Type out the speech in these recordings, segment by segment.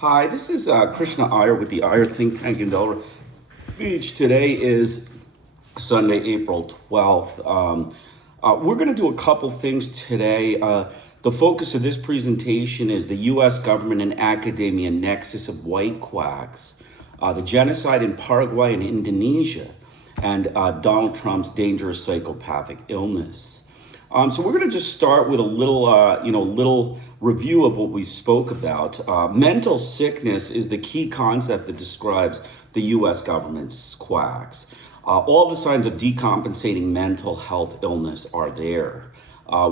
Hi, this is Krishna Iyer with the Iyer Think Tank in Delaware Beach. Today is Sunday, April 12th. We're going to do a couple things today. The focus of this presentation is the U.S. government and academia nexus of white quacks, the genocide in Paraguay and Indonesia, and Donald Trump's dangerous psychopathic illness. So we're going to just start with a little review of what we spoke about. Mental sickness is the key concept that describes the U.S. government's quacks. All the signs of decompensating mental health illness are there.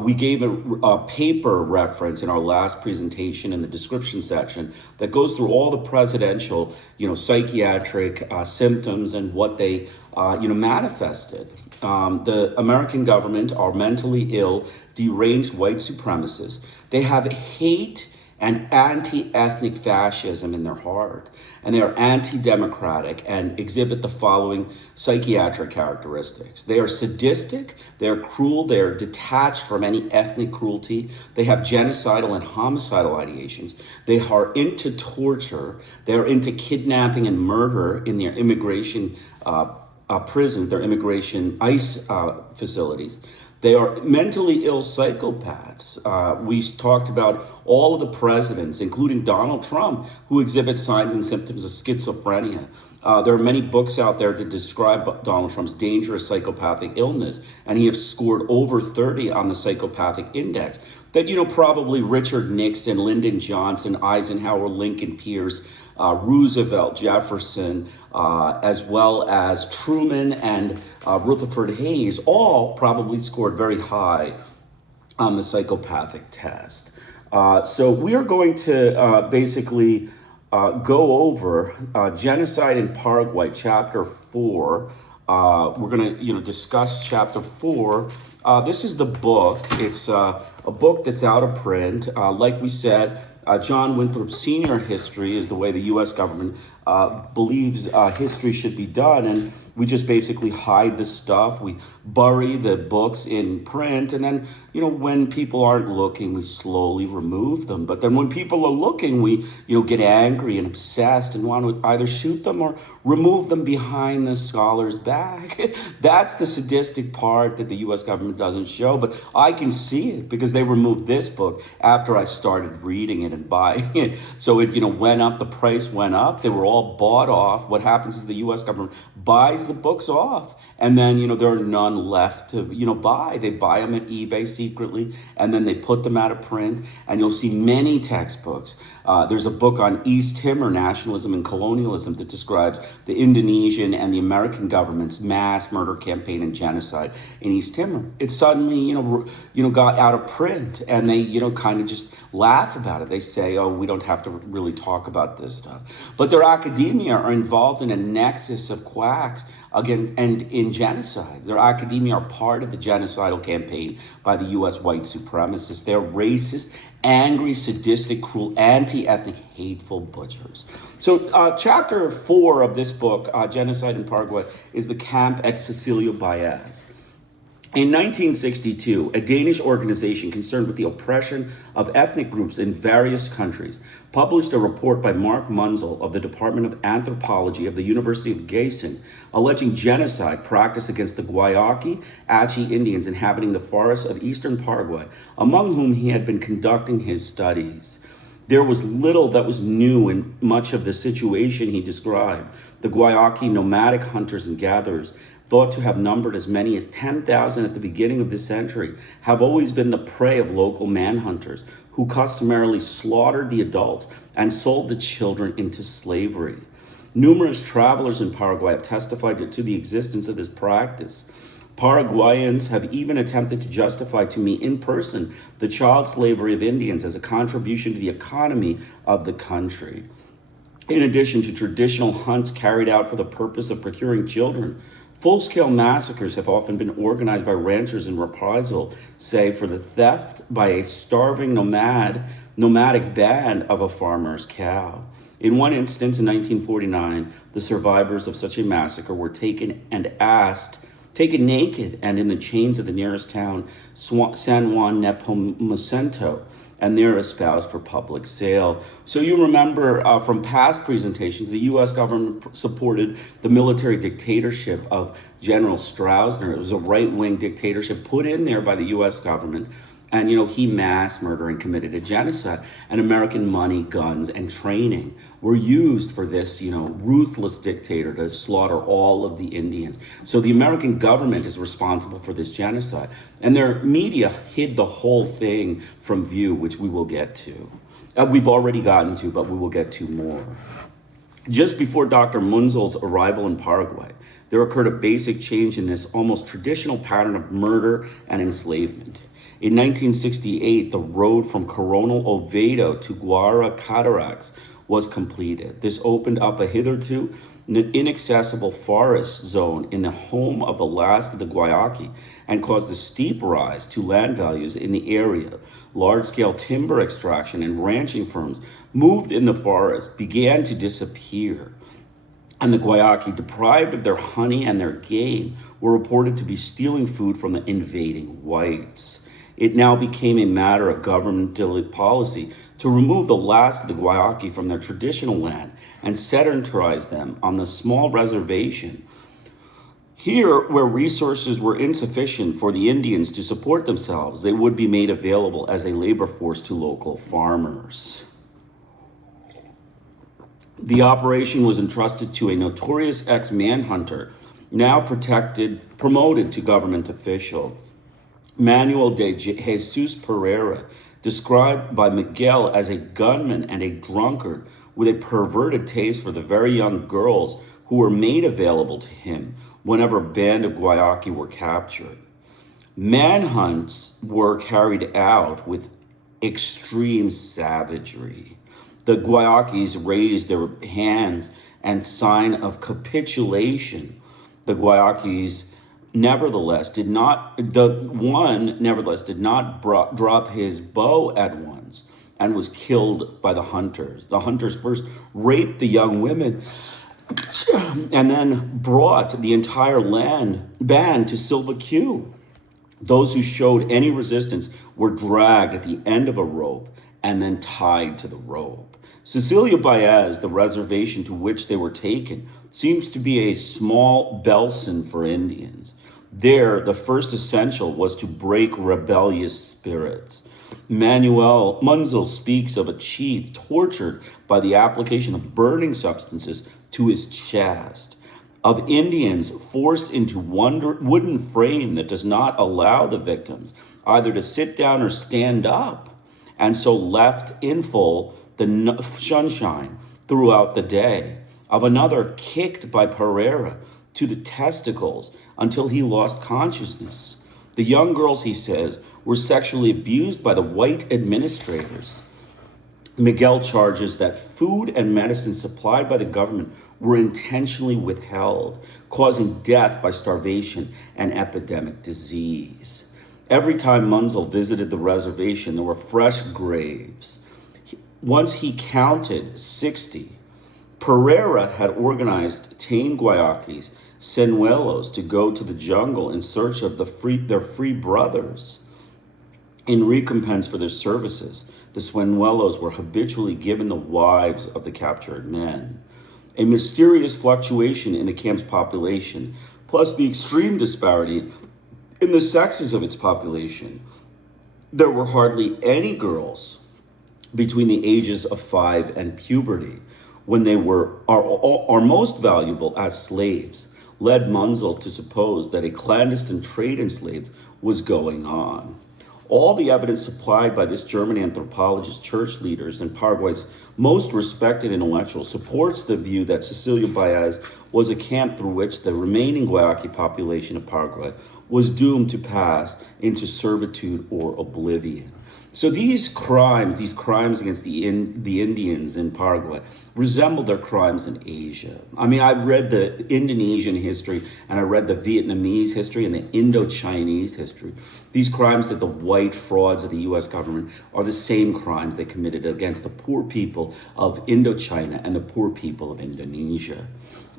We gave a paper reference in our last presentation in the description section that goes through all the presidential, psychiatric symptoms and what they, manifested. The American government are mentally ill, deranged white supremacists. They have hate and anti-ethnic fascism in their heart, and they are anti-democratic and exhibit the following psychiatric characteristics. They are sadistic, they are cruel, they are detached from any ethnic cruelty, they have genocidal and homicidal ideations, they are into torture, they are into kidnapping and murder in their immigration prisons, their immigration ICE facilities. They are mentally ill psychopaths. We talked about all of the presidents, including Donald Trump, who exhibit signs and symptoms of schizophrenia. There are many books out there that describe Donald Trump's dangerous psychopathic illness, and he has scored over 30 on the psychopathic index. That, probably Richard Nixon, Lyndon Johnson, Eisenhower, Lincoln, Pierce, Roosevelt, Jefferson, as well as Truman and Rutherford Hayes, all probably scored very high on the psychopathic test. So we are going to basically go over genocide in Paraguay, chapter 4. We're going to, discuss chapter 4. This is the book. It's a book that's out of print. Like we said, John Winthrop Sr. history is the way the U.S. government believes history should be done, and we just basically hide the stuff. We bury the books in print, and then, when people aren't looking, we slowly remove them. But then when people are looking, we, get angry and obsessed and want to either shoot them or remove them behind the scholar's back. That's the sadistic part that the U.S. government doesn't show, but I can see it because they removed this book after I started reading it and buying it. So it, went up, the price went up. They were all bought off. What happens is the U.S. government buys the books off, and then, there are none left to, buy. They buy them at eBay secretly, and then they put them out of print, and you'll see many textbooks. There's a book on East Timor nationalism and colonialism that describes the Indonesian and the American government's mass murder campaign and genocide in East Timor. It suddenly, got out of print, and they, kind of just laugh about it. They say, oh, we don't have to really talk about this stuff. But their academia are involved in a nexus of quacks again, and in genocide. Their academia are part of the genocidal campaign by the U.S. white supremacists. They're racist, angry, sadistic, cruel, anti-ethnic, hateful butchers. So chapter 4 of this book, Genocide in Paraguay, is the Camp ex Cecilio Baez. In 1962, a Danish organization concerned with the oppression of ethnic groups in various countries published a report by Mark Munzel of the Department of Anthropology of the University of Gießen, alleging genocide practiced against the Guayaki Achi Indians inhabiting the forests of eastern Paraguay, among whom he had been conducting his studies. There was little that was new in much of the situation he described. The Guayaki nomadic hunters and gatherers, thought to have numbered as many as 10,000 at the beginning of this century, have always been the prey of local manhunters who customarily slaughtered the adults and sold the children into slavery. Numerous travelers in Paraguay have testified to the existence of this practice. Paraguayans have even attempted to justify to me in person the child slavery of Indians as a contribution to the economy of the country. In addition to traditional hunts carried out for the purpose of procuring children, full-scale massacres have often been organized by ranchers in reprisal, say, for the theft by a starving nomadic band of a farmer's cow. In one instance, in 1949, the survivors of such a massacre were taken naked and in the chains of the nearest town, San Juan Nepomuceno, and they're espoused for public sale. So you remember from past presentations, the U.S. government supported the military dictatorship of General Stroessner. It was a right-wing dictatorship put in there by the U.S. government. And, he mass murdered and committed a genocide. And American money, guns, and training were used for this, ruthless dictator to slaughter all of the Indians. So the American government is responsible for this genocide. And their media hid the whole thing from view, which we will get to. We've already gotten to, but we will get to more. Just before Dr. Munzel's arrival in Paraguay, there occurred a basic change in this almost traditional pattern of murder and enslavement. In 1968, the road from Coronel Oviedo to Guara Cataracts was completed. This opened up a hitherto inaccessible forest zone in the home of the last of the Guayaki and caused a steep rise to land values in the area. Large-scale timber extraction and ranching firms moved in the forest, began to disappear. And the Guayaki, deprived of their honey and their game, were reported to be stealing food from the invading whites. It now became a matter of government policy to remove the last of the Guayaki from their traditional land and sedentarize them on the small reservation. Here, where resources were insufficient for the Indians to support themselves, they would be made available as a labor force to local farmers. The operation was entrusted to a notorious ex-manhunter, now promoted to government official, Manuel de Jesus Pereira, described by Miguel as a gunman and a drunkard with a perverted taste for the very young girls who were made available to him whenever a band of Guayaki were captured. Manhunts were carried out with extreme savagery. The Guayakis raised their hands in sign of capitulation. The Guayakis nevertheless did not drop his bow at once and was killed by the hunters. The hunters first raped the young women and then brought the entire band to Silva Q. Those who showed any resistance were dragged at the end of a rope and then tied to the rope. Cecilia Baez, the reservation to which they were taken, seems to be a small Belsen for Indians. There, the first essential was to break rebellious spirits. Manuel Munzel speaks of a chief tortured by the application of burning substances to his chest, of Indians forced into wooden frame that does not allow the victims either to sit down or stand up, and so left in full the sunshine throughout the day, of another kicked by Pereira to the testicles until he lost consciousness. The young girls, he says, were sexually abused by the white administrators. Miguel charges that food and medicine supplied by the government were intentionally withheld, causing death by starvation and epidemic disease. Every time Munzel visited the reservation, there were fresh graves. Once he counted 60. Pereira had organized tame Guayakis, senuelos, to go to the jungle in search of their free brothers. In recompense for their services, the senuelos were habitually given the wives of the captured men. A mysterious fluctuation in the camp's population, plus the extreme disparity in the sexes of its population. There were hardly any girls between the ages of 5 and puberty, when they are most valuable as slaves, led Munzel to suppose that a clandestine trade in slaves was going on. All the evidence supplied by this German anthropologist, church leaders, and Paraguay's most respected intellectual supports the view that Cecilia Baez was a camp through which the remaining Guayaki population of Paraguay was doomed to pass into servitude or oblivion. So these crimes against the Indians in Paraguay resembled their crimes in Asia. I mean, I read the Indonesian history and I read the Vietnamese history and the Indo-Chinese history. These crimes that the white frauds of the US government are the same crimes they committed against the poor people of Indochina and the poor people of Indonesia.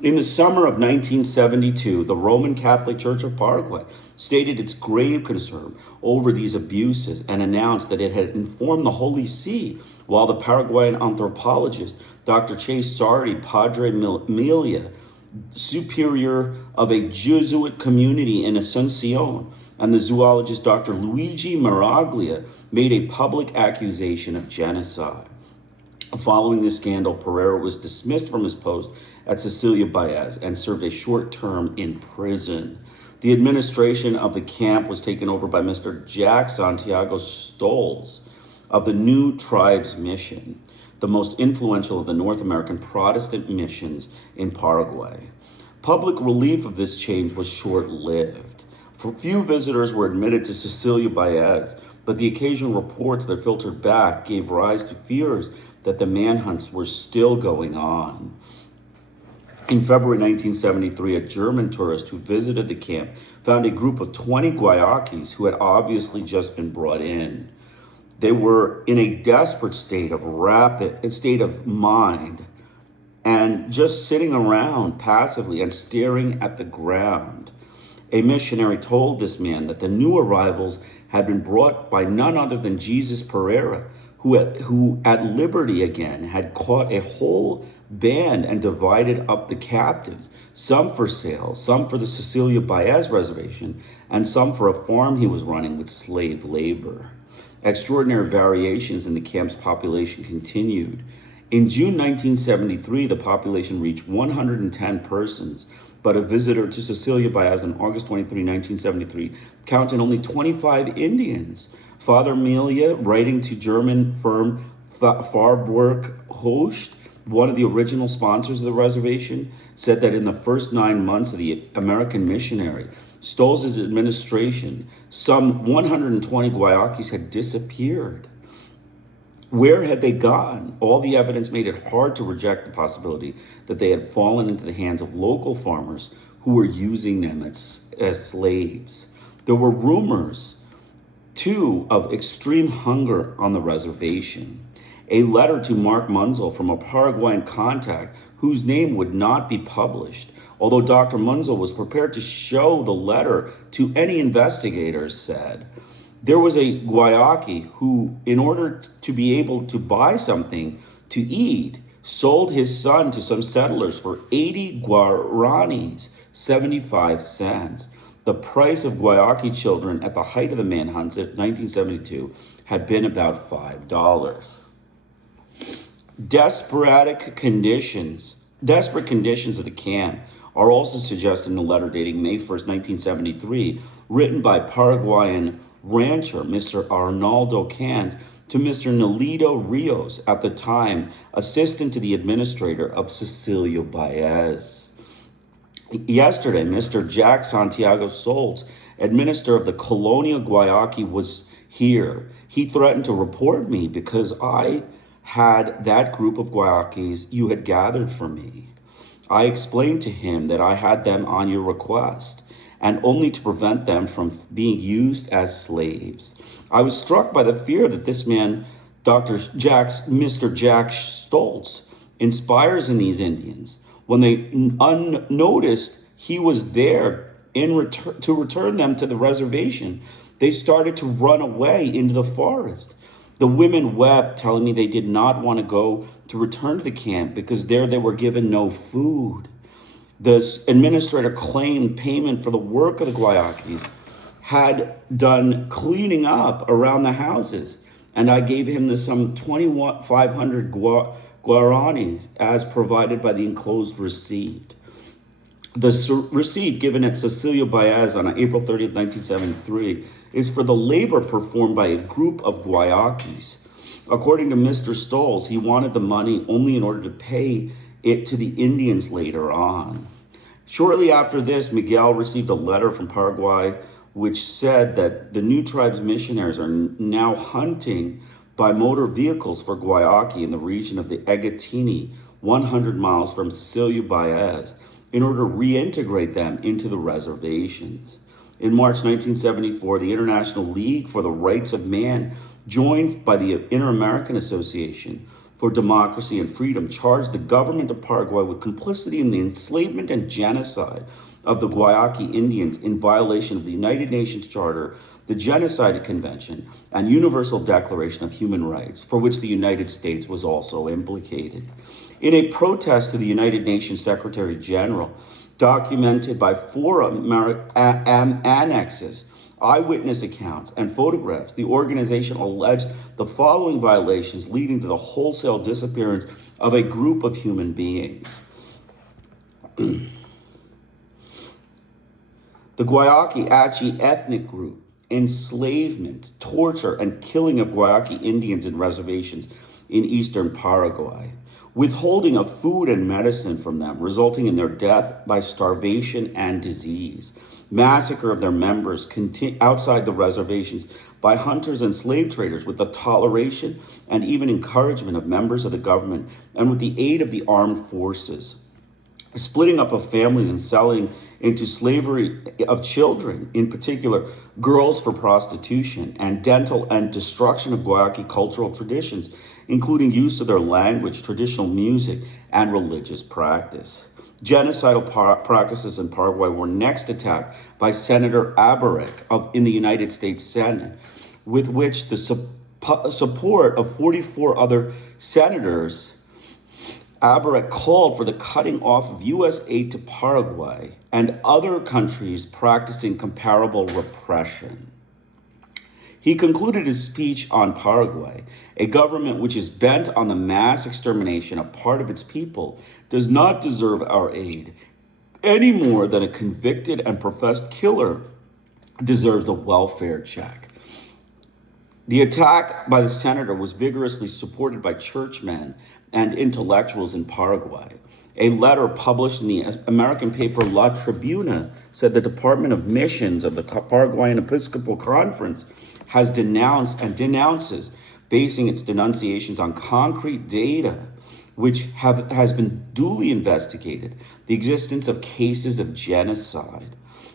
In the summer of 1972, the Roman Catholic Church of Paraguay stated its grave concern over these abuses and announced that it had informed the Holy See, while the Paraguayan anthropologist Dr. Chase Sardi, Padre Melia, superior of a Jesuit community in Asuncion, and the zoologist Dr. Luigi Maraglia made a public accusation of genocide. Following this scandal, Pereira was dismissed from his post at Cecilia Baez and served a short term in prison. The administration of the camp was taken over by Mr. Jack Santiago Stolz of the New Tribes Mission, the most influential of the North American Protestant missions in Paraguay. Public relief of this change was short-lived. Few visitors were admitted to Cecilia Baez, but the occasional reports that filtered back gave rise to fears that the manhunts were still going on. In February 1973, a German tourist who visited the camp found a group of 20 Guayakis who had obviously just been brought in. They were in a desperate state of mind and just sitting around passively and staring at the ground. A missionary told this man that the new arrivals had been brought by none other than Jesus Pereira, who at liberty again had caught a whole band and divided up the captives, some for sale, some for the Cecilia Baez reservation, and some for a farm he was running with slave labor. Extraordinary variations in the camp's population continued. In June 1973, the population reached 110 persons, but a visitor to Cecilia Baez on August 23, 1973, counted only 25 Indians. Father Melia, writing to German firm Farburg Host, one of the original sponsors of the reservation, said that in the first 9 months of the American missionary Stolz's administration, some 120 Guayakis had disappeared. Where had they gone? All the evidence made it hard to reject the possibility that they had fallen into the hands of local farmers who were using them as slaves. There were rumors, too, of extreme hunger on the reservation. A letter to Mark Munzel from a Paraguayan contact whose name would not be published, although Dr. Munzel was prepared to show the letter to any investigators, said, there was a Guayaki who, in order to be able to buy something to eat, sold his son to some settlers for 80 guaranis, 75 cents. The price of Guayaki children at the height of the manhunts in 1972 had been about $5. Desperate conditions of the camp are also suggested in a letter dating May 1st, 1973, written by Paraguayan rancher Mr. Arnaldo Cant to Mr. Nolito Rios, at the time assistant to the administrator of Cecilia Baez. Yesterday, Mr. Jack Santiago Stolz, administrator of the Colonia Guayaki, was here. He threatened to report me because I had that group of Guayakis you had gathered for me. I explained to him that I had them on your request, and only to prevent them from being used as slaves. I was struck by the fear that this man, Mr. Jack Stolz, inspires in these Indians. When they unnoticed he was there to return them to the reservation, they started to run away into the forest. The women wept, telling me they did not want to go to return to the camp because there they were given no food. The administrator claimed payment for the work of the Guayakis had done cleaning up around the houses, and I gave him the sum 2,500 guaranis as provided by the enclosed receipt. The receipt given at Cecilia Baez on April 30th, 1973, is for the labor performed by a group of Guayakis. According to Mr. Stolz, he wanted the money only in order to pay it to the Indians later on. Shortly after this, Miguel received a letter from Paraguay which said that the New Tribes missionaries are now hunting by motor vehicles for Guayaki in the region of the Egatini, 100 miles from Cecilia Baez, in order to reintegrate them into the reservations. In March 1974, the International League for the Rights of Man, joined by the Inter-American Association for Democracy and Freedom, charged the government of Paraguay with complicity in the enslavement and genocide of the Guayaki Indians in violation of the United Nations Charter, the Genocide Convention, and Universal Declaration of Human Rights, for which the United States was also implicated. In a protest to the United Nations Secretary General, documented by four annexes, eyewitness accounts, and photographs, the organization alleged the following violations leading to the wholesale disappearance of a group of human beings. The Guayaki Achi ethnic group, enslavement, torture, and killing of Guayaki Indians in reservations in eastern Paraguay, withholding of food and medicine from them, resulting in their death by starvation and disease, massacre of their members outside the reservations by hunters and slave traders with the toleration and even encouragement of members of the government and with the aid of the armed forces, splitting up of families and selling into slavery of children, in particular girls for prostitution, and dental and destruction of Guayaki cultural traditions, including use of their language, traditional music, and religious practice. Genocidal practices in Paraguay were next attacked by Senator Abarek in the United States Senate, with which the support of 44 other senators, Abarek called for the cutting off of U.S. aid to Paraguay and other countries practicing comparable repression. He concluded his speech on Paraguay, a government which is bent on the mass extermination of part of its people does not deserve our aid any more than a convicted and professed killer deserves a welfare check. The attack by the senator was vigorously supported by churchmen and intellectuals in Paraguay. A letter published in the American paper La Tribuna said the Department of Missions of the Paraguayan Episcopal Conference has denounced and denounces, basing its denunciations on concrete data, which has been duly investigated, the existence of cases of genocide.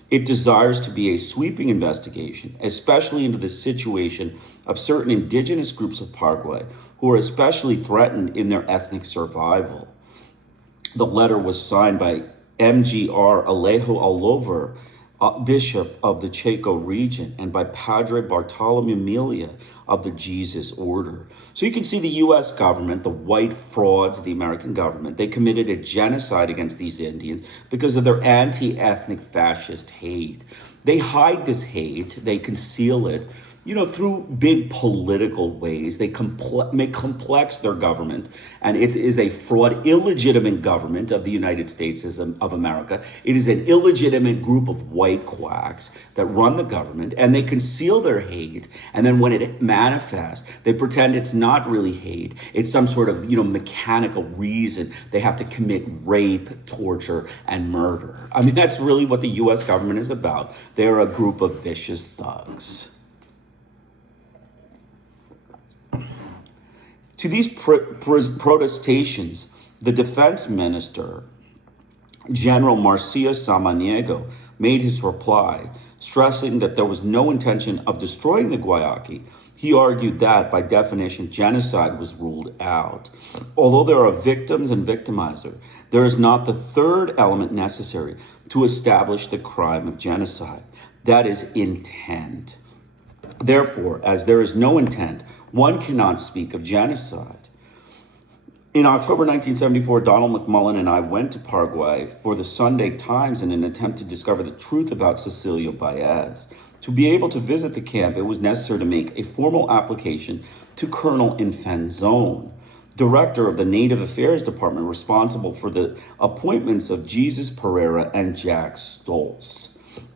It desires to be a sweeping investigation, especially into the situation of certain indigenous groups of Paraguay who are especially threatened in their ethnic survival. The letter was signed by MGR Alejo Allover, Bishop of the Chaco region, and by Padre Bartolomeu Melia of the Jesus Order. So you can see the U.S. government, the white frauds of the American government, they committed a genocide against these Indians because of their anti-ethnic fascist hate. They hide this hate, they conceal it, through big political ways. They make complex their government, and it is a fraud, illegitimate government of the United States of America. It is an illegitimate group of white quacks that run the government, and they conceal their hate, and then when it manifests, they pretend it's not really hate. It's some sort of, mechanical reason they have to commit rape, torture, and murder. I mean, that's really what the U.S. government is about. They're a group of vicious thugs. To these protestations, the defense minister, General Marcia Samaniego, made his reply, stressing that there was no intention of destroying the Guayaki. He argued that, by definition, genocide was ruled out. Although there are victims and victimizer, there is not the third element necessary to establish the crime of genocide. That is intent. Therefore, as there is no intent, one cannot speak of genocide. In October 1974, Donald McMullen and I went to Paraguay for the Sunday Times in an attempt to discover the truth about Cecilio Baez. To be able to visit the camp, it was necessary to make a formal application to Colonel Infenzone, director of the Native Affairs Department responsible for the appointments of Jesus Pereira and Jack Stoltz.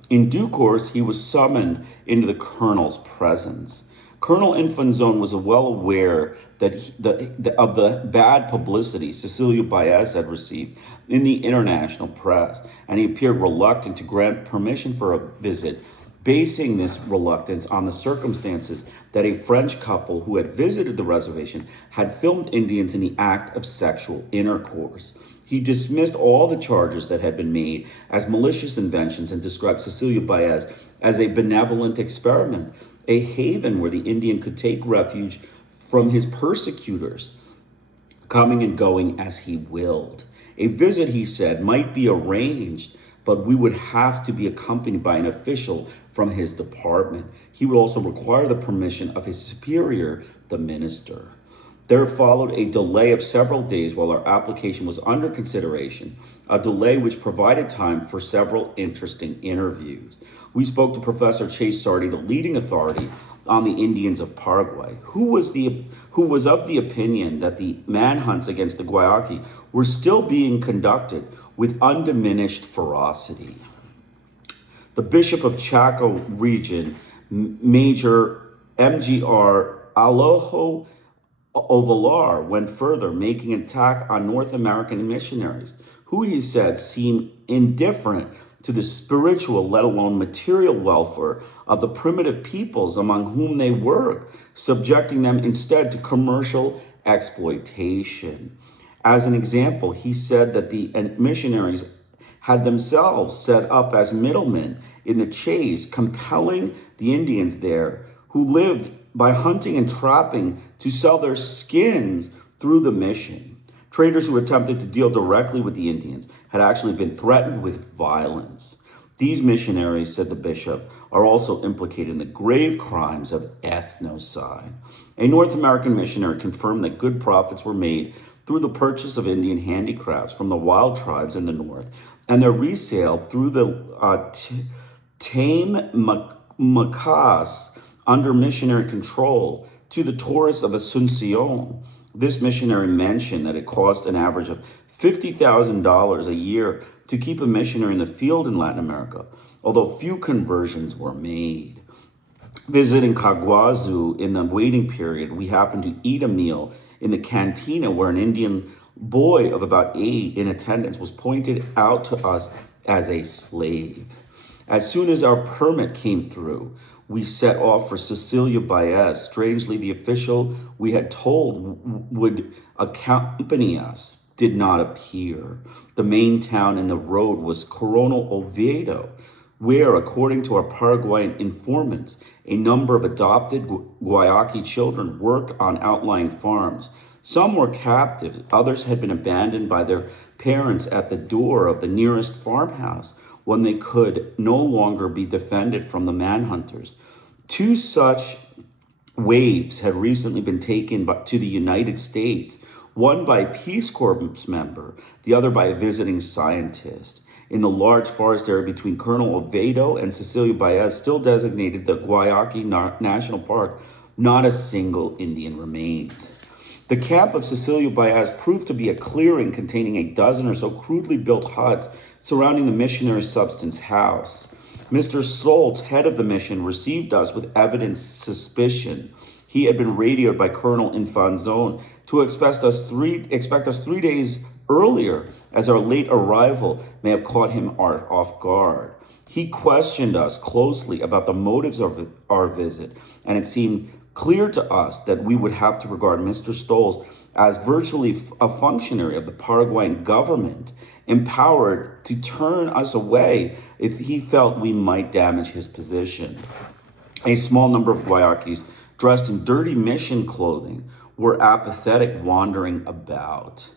In due course, he was summoned into the colonel's presence. Colonel Infenzone was well aware that of the bad publicity Cecilio Baez had received in the international press, and he appeared reluctant to grant permission for a visit, basing this reluctance on the circumstances that a French couple who had visited the reservation had filmed Indians in the act of sexual intercourse. He dismissed all the charges that had been made as malicious inventions and described Cecilio Baez as a benevolent experiment, a haven where the Indian could take refuge from his persecutors, coming and going as he willed. A visit, he said, might be arranged but we would have to be accompanied by an official from his department. He would also require the permission of his superior, the minister. There followed a delay of several days while our application was under consideration, a delay which provided time for several interesting interviews. We spoke to Professor Chase Sardi, the leading authority on the Indians of Paraguay, who was of the opinion that the manhunts against the Guayaki were still being conducted with undiminished ferocity. The Bishop of Chaco region, Major MGR Alojo Ovalar, went further, making an attack on North American missionaries, who he said seemed indifferent to the spiritual, let alone material welfare of the primitive peoples among whom they work, subjecting them instead to commercial exploitation. As an example, he said that the missionaries had themselves set up as middlemen in the chase, compelling the Indians there, who lived by hunting and trapping, to sell their skins through the mission. Traders who attempted to deal directly with the Indians had actually been threatened with violence. These missionaries, said the bishop, are also implicated in the grave crimes of ethnocide. A North American missionary confirmed that good profits were made through the purchase of Indian handicrafts from the wild tribes in the north and their resale through the tame Macas under missionary control to the tourists of Asuncion. This missionary mentioned that it cost an average of $50,000 a year to keep a missionary in the field in Latin America, although few conversions were made. Visiting Caguazu in the waiting period, we happened to eat a meal in the cantina where an Indian boy of about 8 in attendance was pointed out to us as a slave. As soon as our permit came through, we set off for Cecilia Baez. Strangely, the official we had told would accompany us did not appear. The main town in the road was Coronel Oviedo, where, according to our Paraguayan informants, a number of adopted Guayaki children worked on outlying farms. Some were captives, others had been abandoned by their parents at the door of the nearest farmhouse when they could no longer be defended from the manhunters. 2 such waves had recently been taken to the United States, one by a Peace Corps member, the other by a visiting scientist. In the large forest area between Colonel Oviedo and Cecilia Baez, still designated the Guayaki National Park, not a single Indian remains. The camp of Cecilia Baez proved to be a clearing containing a dozen or so crudely built huts surrounding the missionary substance house. Mr. Stoltz, head of the mission, received us with evident suspicion. He had been radioed by Colonel Infanzon to expect us 3 days earlier, as our late arrival may have caught him off guard. He questioned us closely about the motives of our visit, and it seemed clear to us that we would have to regard Mr. Stoltz as virtually a functionary of the Paraguayan government, empowered to turn us away if he felt we might damage his position. A small number of Guayakis, dressed in dirty mission clothing, were apathetic, wandering about.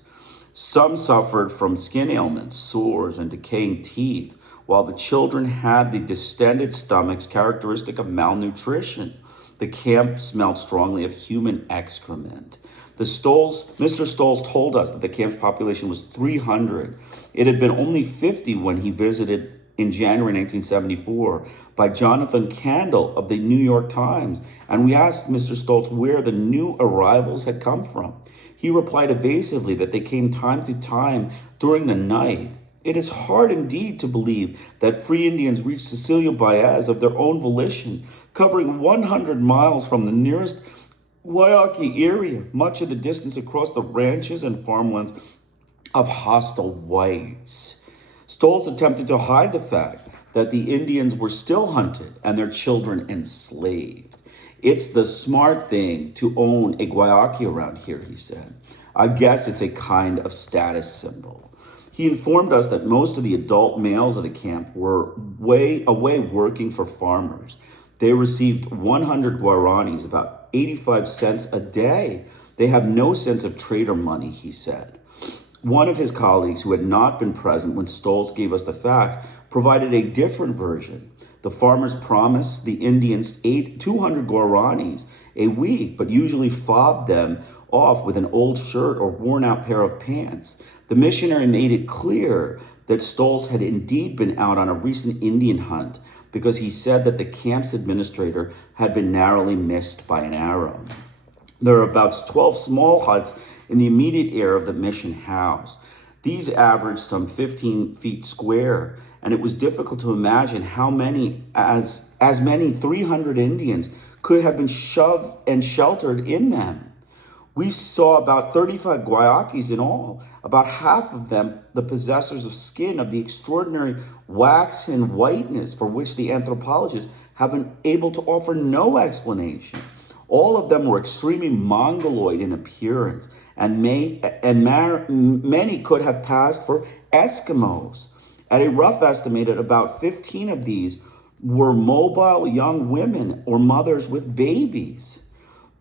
Some suffered from skin ailments, sores, and decaying teeth, while the children had the distended stomachs characteristic of malnutrition. The camp smelled strongly of human excrement. Mr. Stoltz told us that the camp's population was 300. It had been only 50 when he visited in January 1974 by Jonathan Candle of the New York Times, and we asked Mr. Stoltz where the new arrivals had come from. He replied evasively that they came time to time during the night. It is hard indeed to believe that free Indians reached Cecilia Baez of their own volition, covering 100 miles from the nearest Guayaki area, much of the distance across the ranches and farmlands of hostile whites. Stoltz attempted to hide the fact that the Indians were still hunted and their children enslaved. It's the smart thing to own a Guayaki around here, he said. I guess it's a kind of status symbol. He informed us that most of the adult males at the camp were away working for farmers. They received 100 guaranis, about 85 cents a day. They have no sense of trade or money, he said. One of his colleagues, who had not been present when Stoltz gave us the facts, provided a different version. The farmers promised the Indians 200 guaranis a week, but usually fobbed them off with an old shirt or worn out pair of pants. The missionary made it clear that Stoltz had indeed been out on a recent Indian hunt because he said that the camp's administrator had been narrowly missed by an arrow. There are about 12 small huts in the immediate area of the mission house. These averaged some 15 feet square, and it was difficult to imagine how many, as many 300 Indians could have been shoved and sheltered in them. We saw about 35 guayakis in all, about half of them the possessors of skin of the extraordinary waxen whiteness for which the anthropologists have been able to offer no explanation. All of them were extremely mongoloid in appearance, and many could have passed for Eskimos. At a rough estimate, about 15 of these were mobile young women or mothers with babies.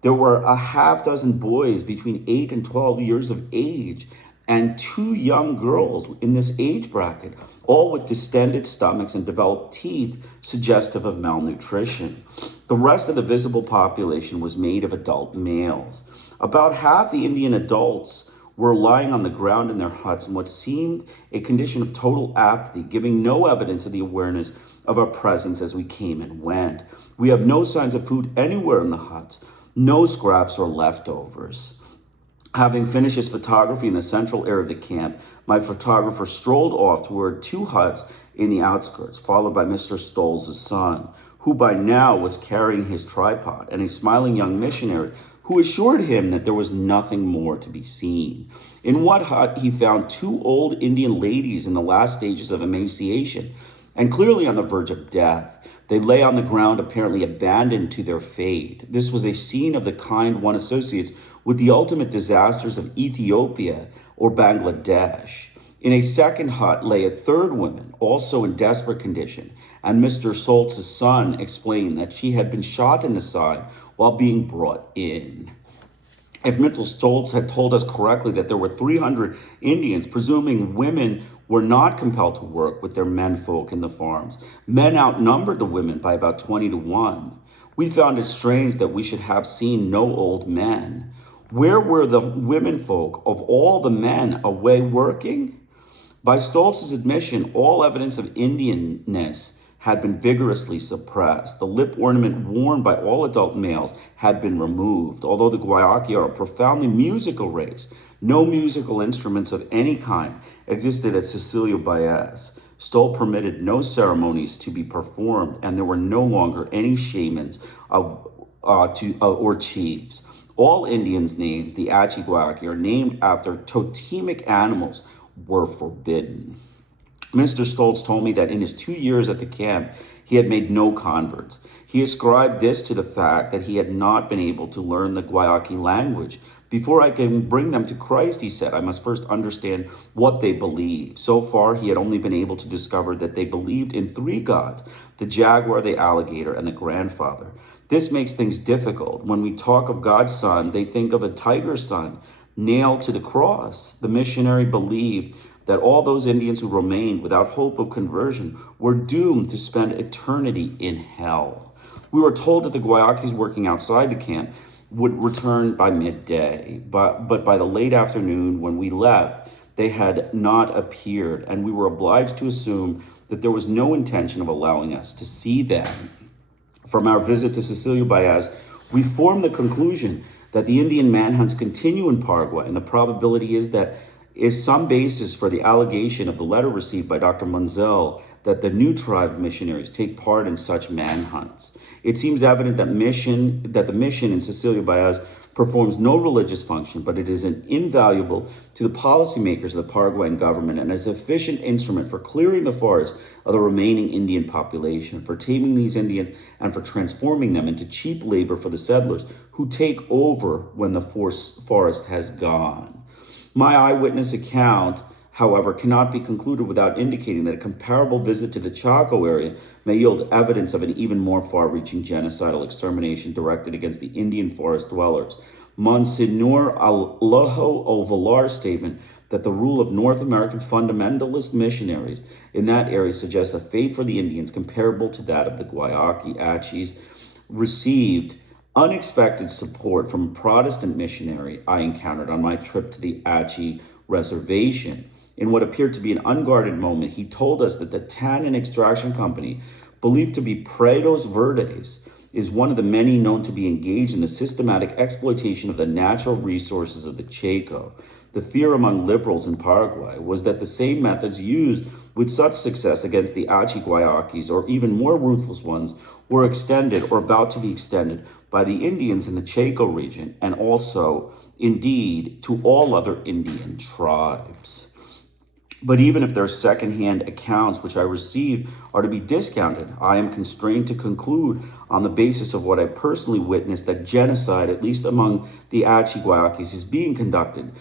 There were a half dozen boys between 8 and 12 years of age, and 2 young girls in this age bracket, all with distended stomachs and developed teeth suggestive of malnutrition. The rest of the visible population was made of adult males. About half the Indian adults were lying on the ground in their huts in what seemed a condition of total apathy, giving no evidence of the awareness of our presence as we came and went. We have no signs of food anywhere in the huts, no scraps or leftovers. Having finished his photography in the central area of the camp, my photographer strolled off toward 2 huts in the outskirts, followed by Mr. Stoltz's son, who by now was carrying his tripod, and a smiling young missionary who assured him that there was nothing more to be seen. In one hut, he found 2 old Indian ladies in the last stages of emaciation and clearly on the verge of death. They lay on the ground, apparently abandoned to their fate. This was a scene of the kind one associates with the ultimate disasters of Ethiopia or Bangladesh. In a second hut lay a third woman, also in desperate condition, and Mr. Stoltz's son explained that she had been shot in the side while being brought in. If Mr. Stoltz had told us correctly that there were 300 Indians, presuming women were not compelled to work with their menfolk in the farms, men outnumbered the women by about 20 to 1. We found it strange that we should have seen no old men. Where were the womenfolk of all the men away working? By Stoltz's admission, all evidence of Indianness had been vigorously suppressed. The lip ornament worn by all adult males had been removed. Although the Guayaki are a profoundly musical race, no musical instruments of any kind existed at Cecilio Baez. Stoltz permitted no ceremonies to be performed, and there were no longer any shamans or chiefs. All Indians' names, the Achi Guayaki, are named after totemic animals, were forbidden. Mr. Stoltz told me that in his 2 years at the camp, he had made no converts. He ascribed this to the fact that he had not been able to learn the Guayaki language. Before I can bring them to Christ, he said, I must first understand what they believe. So far, he had only been able to discover that they believed in 3 gods, the jaguar, the alligator, and the grandfather. This makes things difficult. When we talk of God's son, they think of a tiger's son nailed to the cross. The missionary believed that all those Indians who remained without hope of conversion were doomed to spend eternity in hell. We were told that the Guayakis working outside the camp would return by midday, but by the late afternoon when we left, they had not appeared, and we were obliged to assume that there was no intention of allowing us to see them. From our visit to Cecilio Baez, we formed the conclusion that the Indian manhunts continue in Paraguay, and the probability is some basis for the allegation of the letter received by Dr. Munzel that the new tribe of missionaries take part in such manhunts. It seems evident that the mission in Cecilio Baez performs no religious function, but it is invaluable to the policymakers of the Paraguayan government and as an efficient instrument for clearing the forest of the remaining Indian population, for taming these Indians, and for transforming them into cheap labor for the settlers who take over when the forest has gone. My eyewitness account, however, cannot be concluded without indicating that a comparable visit to the Chaco area may yield evidence of an even more far-reaching genocidal extermination directed against the Indian forest dwellers. Monsignor Alojo Ovalar's statement that the rule of North American fundamentalist missionaries in that area suggests a fate for the Indians comparable to that of the Guayaki-Achis, received unexpected support from a Protestant missionary I encountered on my trip to the Achi reservation. In what appeared to be an unguarded moment, he told us that the tannin extraction company, believed to be Prados Verdes, is one of the many known to be engaged in the systematic exploitation of the natural resources of the Chaco. The fear among liberals in Paraguay was that the same methods used with such success against the Achi Guayakis, or even more ruthless ones, were extended or about to be extended by the Indians in the Chaco region, and also, indeed, to all other Indian tribes. But even if their secondhand accounts, which I received, are to be discounted, I am constrained to conclude on the basis of what I personally witnessed that genocide, at least among the Achi Guayakis, is being conducted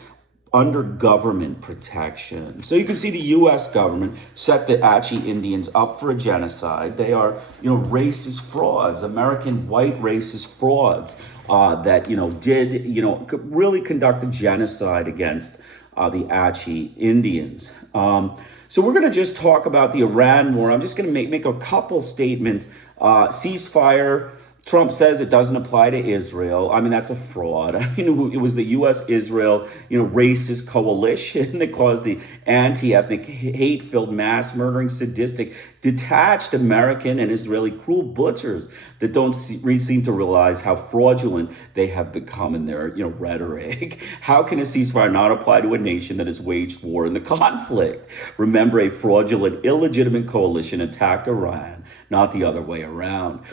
under government protection. So you can see the U.S. government set the Achi Indians up for a genocide. They are, racist frauds, American white racist frauds that, did, really conduct a genocide against the Achi Indians. So we're going to just talk about the Iran war. I'm just going to make a couple statements. Ceasefire. Trump says it doesn't apply to Israel. I mean, that's a fraud. I mean, it was the U.S.-Israel, racist coalition that caused the anti-ethnic, hate-filled, mass-murdering, sadistic, detached American and Israeli cruel butchers that don't seem to realize how fraudulent they have become in their, rhetoric. How can a ceasefire not apply to a nation that has waged war in the conflict? Remember, a fraudulent, illegitimate coalition attacked Iran, not the other way around.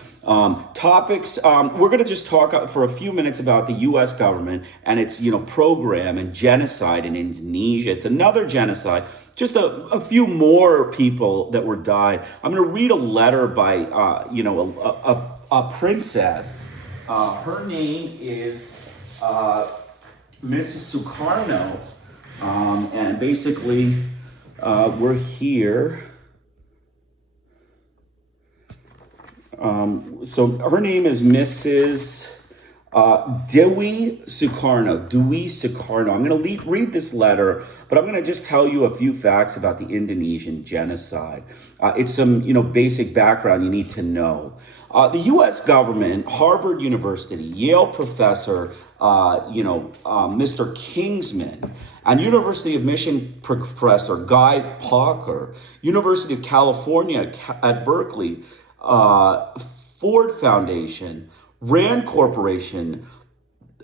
Topics, we're going to just talk for a few minutes about the U.S. government and its, program and genocide in Indonesia. It's another genocide. Just a few more people that were died. I'm going to read a letter by, a princess. Her name is Mrs. Suharto, and basically we're here. So her name is Mrs. Dewi Sukarno. I'm going to read this letter, but I'm going to just tell you a few facts about the Indonesian genocide. It's some, basic background you need to know. The U.S. government, Harvard University, Yale professor, Mr. Kingsman, and University of Michigan professor Guy Pauker, University of California at Berkeley, Ford Foundation, Rand Corporation,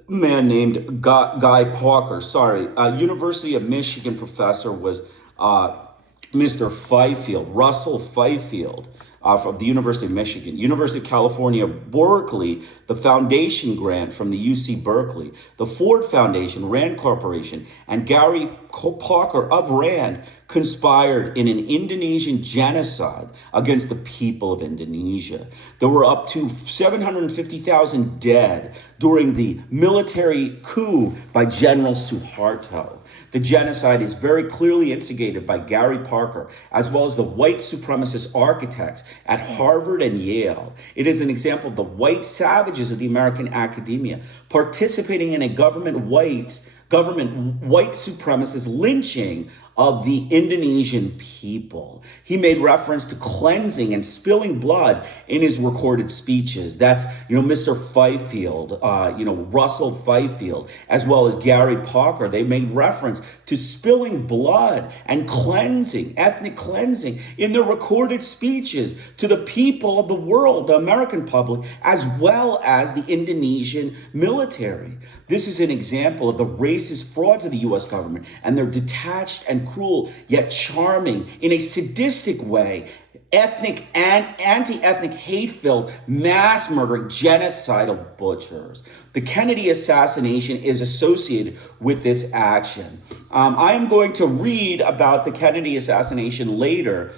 man named Guy Pauker, University of Michigan professor was Mr. Fifield, Russell Fifield, from the University of Michigan, University of California, Berkeley, the foundation grant from the UC Berkeley, the Ford Foundation, Rand Corporation, and Gary Pauker of Rand conspired in an Indonesian genocide against the people of Indonesia. There were up to 750,000 dead during the military coup by General Suharto. The genocide is very clearly instigated by Gary Pauker, as well as the white supremacist architects at Harvard and Yale. It is an example of the white savages of the American academia participating in a government white supremacist lynching of the Indonesian people. He made reference to cleansing and spilling blood in his recorded speeches. That's, Mr. Fifield, Russell Fifield, as well as Gary Pauker. They made reference to spilling blood and cleansing, ethnic cleansing, in their recorded speeches to the people of the world, the American public, as well as the Indonesian military. This is an example of the racist frauds of the U.S. government and their detached and cruel yet charming, in a sadistic way, ethnic and anti-ethnic hate-filled, mass-murdering, genocidal butchers. The Kennedy assassination is associated with this action. I am going to read about the Kennedy assassination later.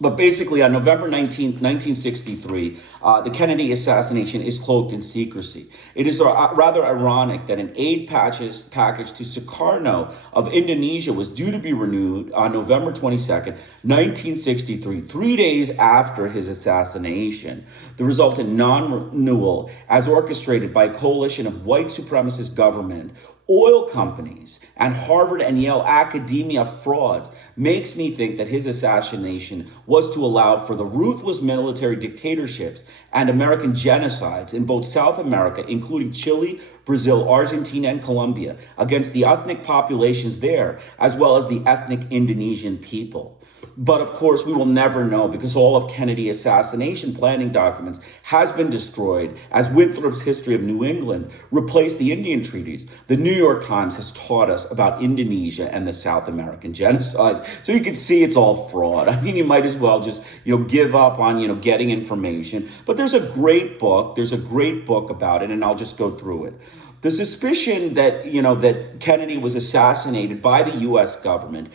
But basically, on November 19th, 1963, the Kennedy assassination is cloaked in secrecy. It is rather ironic that an aid package to Sukarno of Indonesia was due to be renewed on November 22nd, 1963, 3 days after his assassination. The resultant non-renewal, as orchestrated by a coalition of white supremacist government, oil companies, and Harvard and Yale academia frauds makes me think that his assassination was to allow for the ruthless military dictatorships and American genocides in both South America, including Chile, Brazil, Argentina, and Colombia, against the ethnic populations there, as well as the ethnic Indonesian people. But of course, we will never know because all of Kennedy's assassination planning documents has been destroyed as Winthrop's History of New England replaced the Indian treaties. The New York Times has taught us about Indonesia and the South American genocides. So you can see it's all fraud. I mean, you might as well just, give up on, getting information. But there's a great book. There's a great book about it, and I'll just go through it. The suspicion that, that Kennedy was assassinated by the U.S. government,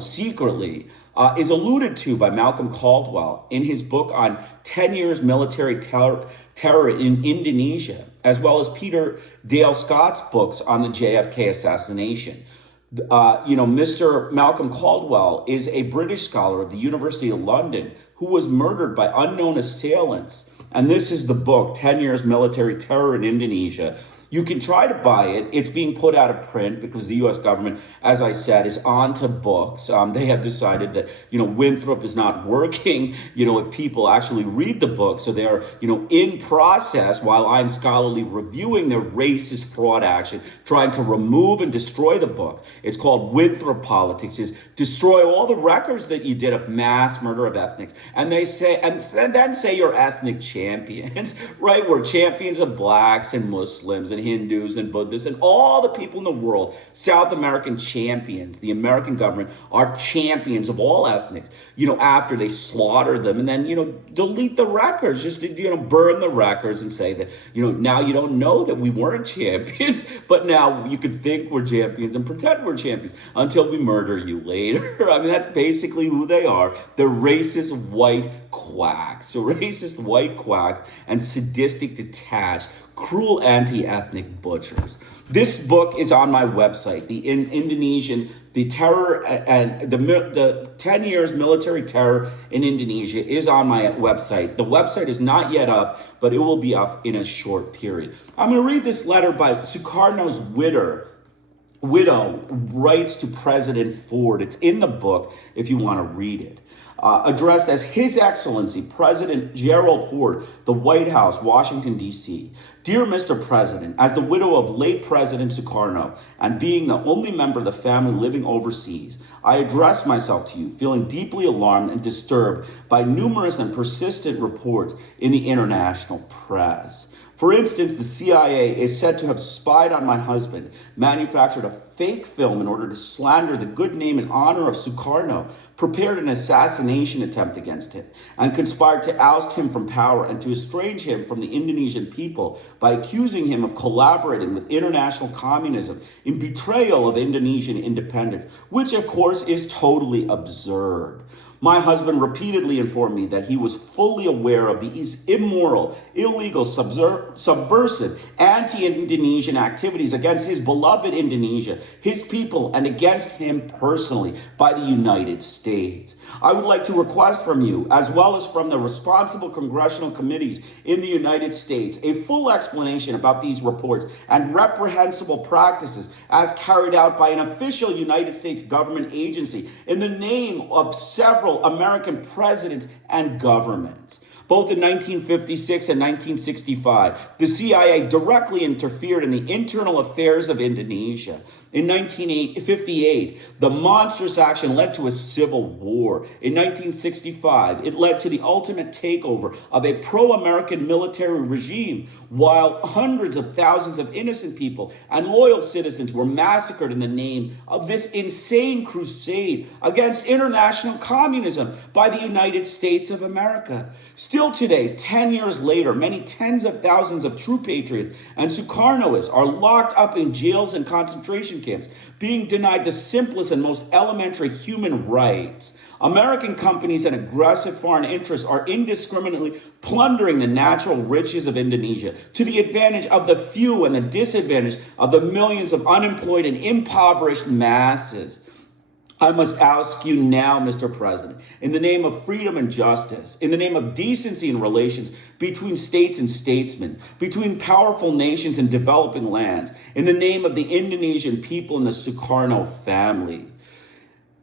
secretly, is alluded to by Malcolm Caldwell in his book on 10 years military terror in Indonesia, as well as Peter Dale Scott's books on the JFK assassination. Mr. Malcolm Caldwell is a British scholar of the University of London who was murdered by unknown assailants. And this is the book, 10 Years Military Terror in Indonesia. You can try to buy it. It's being put out of print because the U.S. government, as I said, is on to books. They have decided that, Winthrop is not working, if people actually read the book. So they are, in process, while I'm scholarly reviewing their racist fraud action, trying to remove and destroy the book. It's called Winthrop Politics, is destroy all the records that you did of mass murder of ethnics. And they say, and then say you're ethnic champions, right? We're champions of blacks and Muslims and Hindus and Buddhists and all the people in the world, South American champions. The American government are champions of all ethnics, after they slaughter them and then, delete the records, just, burn the records and say that, now you don't know that we weren't champions, but now you can think we're champions and pretend we're champions until we murder you later. I mean, that's basically who they are. They're racist white quacks. So racist white quacks and sadistic detached cruel anti-ethnic butchers. This book is on my website, The Terror and the 10 Years Military Terror in Indonesia is on my website. The website is not yet up, but it will be up in a short period. I'm going to read this letter by Sukarno's widow writes to President Ford. It's in the book if you want to read it. Addressed as His Excellency, President Gerald Ford, the White House, Washington, D.C. Dear Mr. President, as the widow of late President Sukarno and being the only member of the family living overseas, I address myself to you, feeling deeply alarmed and disturbed by numerous and persistent reports in the international press. For instance, the CIA is said to have spied on my husband, manufactured a fake film in order to slander the good name and honor of Sukarno, prepared an assassination attempt against him, and conspired to oust him from power and to estrange him from the Indonesian people by accusing him of collaborating with international communism in betrayal of Indonesian independence, which of course is totally absurd. My husband repeatedly informed me that he was fully aware of these immoral, illegal, subversive, anti-Indonesian activities against his beloved Indonesia, his people, and against him personally by the United States. I would like to request from you, as well as from the responsible congressional committees in the United States, a full explanation about these reports and reprehensible practices as carried out by an official United States government agency in the name of several American presidents and governments. Both in 1956 and 1965, the CIA directly interfered in the internal affairs of Indonesia. In 1958, the monstrous action led to a civil war. In 1965, it led to the ultimate takeover of a pro-American military regime, while hundreds of thousands of innocent people and loyal citizens were massacred in the name of this insane crusade against international communism by the United States of America. Still today, 10 years later, many tens of thousands of true patriots and Sukarnoists are locked up in jails and concentration camps, being denied the simplest and most elementary human rights. American companies and aggressive foreign interests are indiscriminately plundering the natural riches of Indonesia to the advantage of the few and the disadvantage of the millions of unemployed and impoverished masses. I must ask you now, Mr. President, in the name of freedom and justice, in the name of decency and relations between states and statesmen, between powerful nations and developing lands, in the name of the Indonesian people and the Sukarno family.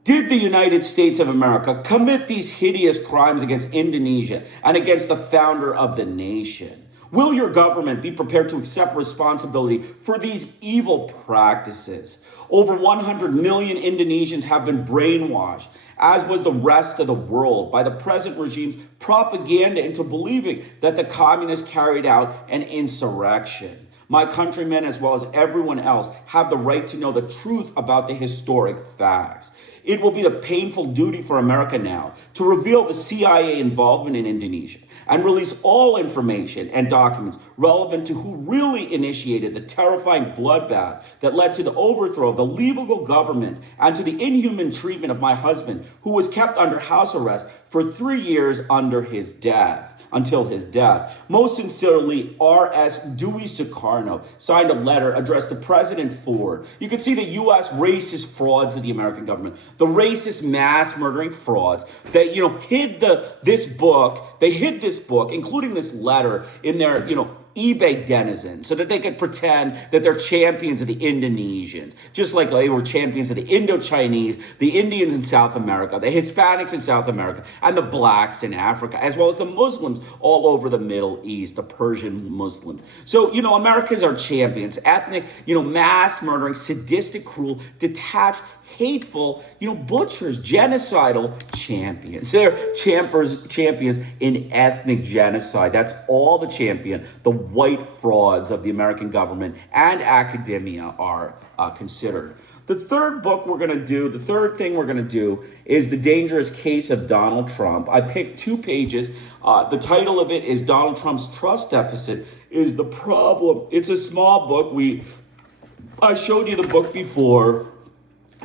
Did the United States of America commit these hideous crimes against Indonesia and against the founder of the nation? Will your government be prepared to accept responsibility for these evil practices? Over 100 million Indonesians have been brainwashed, as was the rest of the world, by the present regime's propaganda into believing that the communists carried out an insurrection. My countrymen, as well as everyone else, have the right to know the truth about the historic facts. It will be the painful duty for America now to reveal the CIA involvement in Indonesia and release all information and documents relevant to who really initiated the terrifying bloodbath that led to the overthrow of the legal government and to the inhuman treatment of my husband, who was kept under house arrest for 3 years until his death. Most sincerely, R.S. Dewey Sukarno signed a letter addressed to President Ford. You can see the U.S. racist frauds of the American government, the racist mass murdering frauds that, hid this book, including this letter, in their, eBay denizens so that they could pretend that they're champions of the Indonesians, just like they were champions of the Indo-Chinese, the Indians in South America, the Hispanics in South America, and the blacks in Africa, as well as the Muslims all over the Middle East, the Persian Muslims. So, Americans are champions, ethnic, mass murdering, sadistic, cruel, detached, hateful, butchers, genocidal champions. They're champions in ethnic genocide. That's all the champion, the white frauds of the American government and academia are considered. The third thing we're going to do is The Dangerous Case of Donald Trump. I picked 2 pages. The title of it is Donald Trump's Trust Deficit is the Problem. It's a small book. I showed you the book before,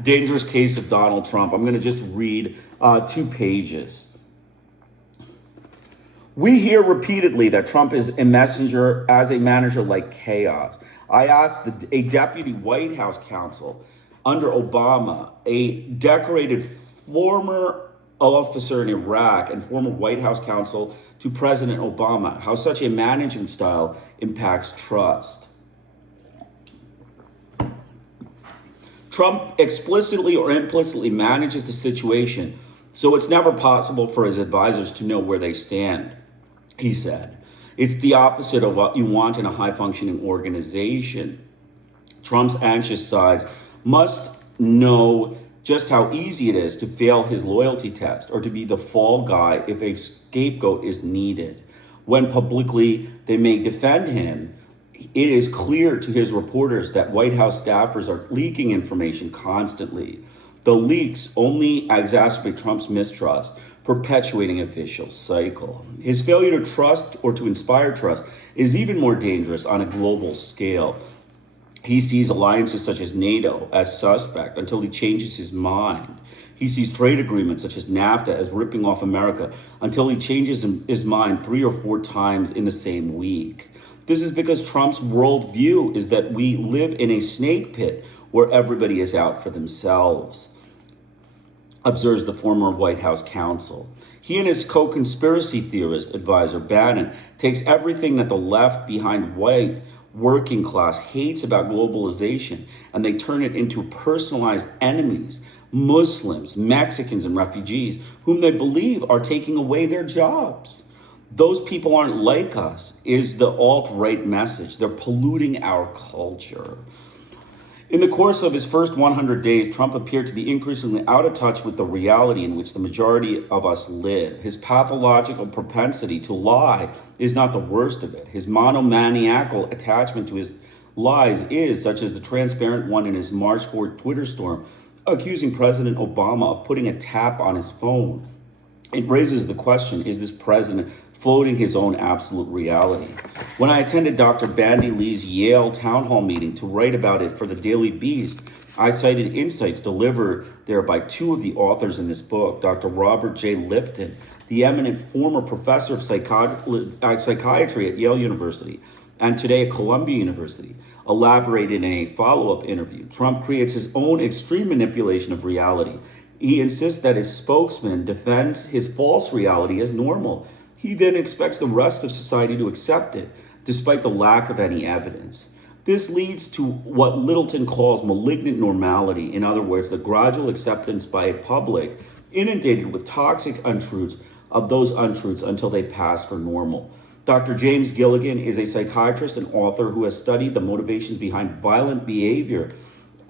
Dangerous Case of Donald Trump. I'm going to just read 2 pages. We hear repeatedly that Trump is a manager like chaos. I asked a deputy White House counsel under Obama, a decorated former officer in Iraq and former White House counsel to President Obama, how such a management style impacts trust. Trump explicitly or implicitly manages the situation, so it's never possible for his advisors to know where they stand, he said. It's the opposite of what you want in a high-functioning organization. Trump's anxious sides must know just how easy it is to fail his loyalty test or to be the fall guy if a scapegoat is needed. When publicly they may defend him, it is clear to his reporters that White House staffers are leaking information constantly. The leaks only exacerbate Trump's mistrust, perpetuating a vicious cycle. His failure to trust or to inspire trust is even more dangerous on a global scale. He sees alliances such as NATO as suspect until he changes his mind. He sees trade agreements such as NAFTA as ripping off America until he changes his mind 3 or 4 times in the same week. This is because Trump's worldview is that we live in a snake pit where everybody is out for themselves, observes the former White House counsel. He and his co-conspiracy theorist advisor, Bannon, takes everything that the left behind white working class hates about globalization, and they turn it into personalized enemies, Muslims, Mexicans, and refugees, whom they believe are taking away their jobs. Those people aren't like us, is the alt-right message. They're polluting our culture. In the course of his first 100 days, Trump appeared to be increasingly out of touch with the reality in which the majority of us live. His pathological propensity to lie is not the worst of it. His monomaniacal attachment to his lies is, such as the transparent one in his March 4th Twitter storm, accusing President Obama of putting a tap on his phone. It raises the question, is this president floating his own absolute reality? When I attended Dr. Bandy Lee's Yale town hall meeting to write about it for the Daily Beast, I cited insights delivered there by 2 of the authors in this book, Dr. Robert J. Lifton, the eminent former professor of psychiatry at Yale University, and today at Columbia University, elaborated in a follow-up interview. Trump creates his own extreme manipulation of reality. He insists that his spokesman defends his false reality as normal. He then expects the rest of society to accept it, despite the lack of any evidence. This leads to what Littleton calls malignant normality. In other words, the gradual acceptance by a public inundated with toxic untruths of those untruths until they pass for normal. Dr. James Gilligan is a psychiatrist and author who has studied the motivations behind violent behavior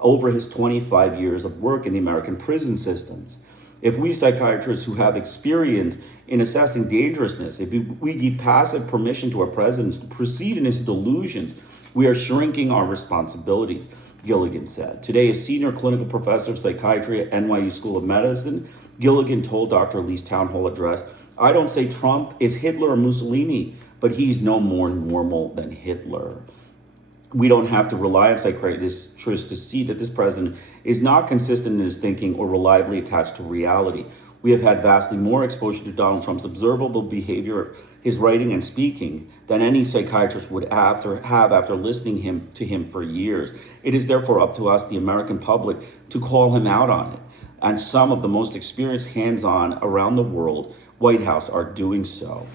over his 25 years of work in the American prison systems. If we psychiatrists who have experience in assessing dangerousness, if we give passive permission to our presidents to proceed in his delusions, we are shrinking our responsibilities, Gilligan said. Today, a senior clinical professor of psychiatry at NYU School of Medicine, Gilligan told Dr. Lee's town hall address, "I don't say Trump is Hitler or Mussolini, but he's no more normal than Hitler." We don't have to rely on psychiatrists to see that this president is not consistent in his thinking or reliably attached to reality. We have had vastly more exposure to Donald Trump's observable behavior, his writing and speaking, than any psychiatrist would have after listening to him for years. It is therefore up to us, the American public, to call him out on it. And some of the most experienced hands-on around the world, White House, are doing so.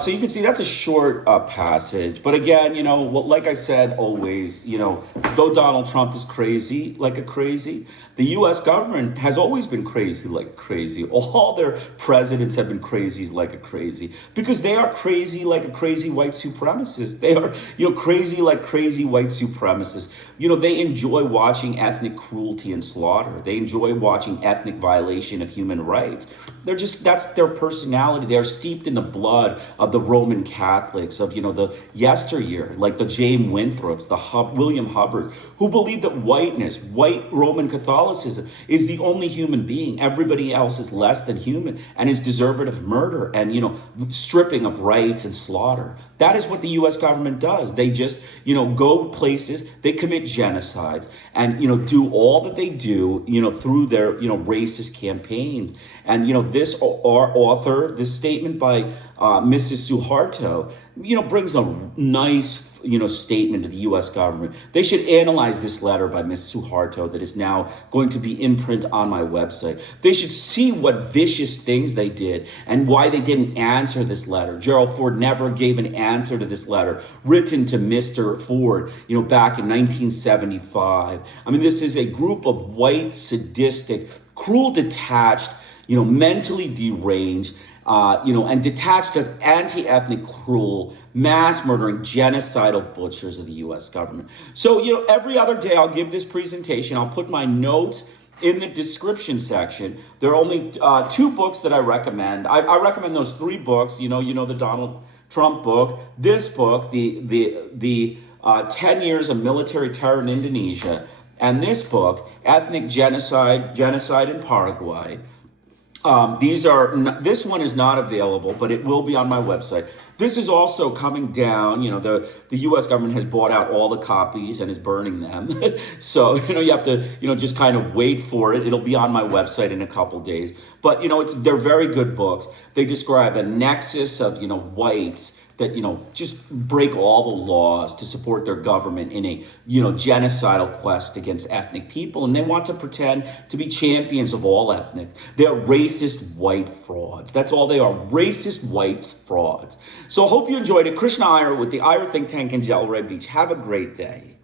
So you can see that's a short passage. But again, like I said, always, though Donald Trump is crazy like a crazy, the U.S. government has always been crazy like crazy. All their presidents have been crazies like a crazy because they are crazy like a crazy white supremacist. They are, crazy like crazy white supremacists. They enjoy watching ethnic cruelty and slaughter. They enjoy watching ethnic violation of human rights. That's their personality. They are steeped in the blood of the Roman Catholics, of, the yesteryear, like the James Winthrops, the William Hubbards, who believe that white Roman Catholicism is the only human being. Everybody else is less than human and is deserving of murder and, stripping of rights and slaughter. That is what the U.S. government does. They just, go places, they commit genocides and, do all that they do, through their, racist campaigns. And, this statement by Mrs. Suharto, brings a nice, statement to the U.S. government. They should analyze this letter by Ms. Suharto that is now going to be in print on my website. They should see what vicious things they did and why they didn't answer this letter. Gerald Ford never gave an answer to this letter written to Mr. Ford, back in 1975. I mean, this is a group of white, sadistic, cruel, detached, mentally deranged, and detached of anti-ethnic, cruel, mass murdering, genocidal butchers of the U.S. government. So, every other day I'll give this presentation. I'll put my notes in the description section. There are only 2 books that I recommend. I recommend those 3 books. The Donald Trump book, this book, the 10 Years of Military Terror in Indonesia, and this book, Ethnic Genocide in Paraguay. This one is not available, but it will be on my website. This is also coming down. The U.S. government has bought out all the copies and is burning them. So, you have to, just kind of wait for it. It'll be on my website in a couple days. But, they're very good books. They describe a nexus of, whites that, just break all the laws to support their government in a, genocidal quest against ethnic people. And they want to pretend to be champions of all ethnics. They're racist white frauds. That's all they are, racist white frauds. So I hope you enjoyed it. Krishna Iyer with the Iyer Think Tank in Delray Beach. Have a great day.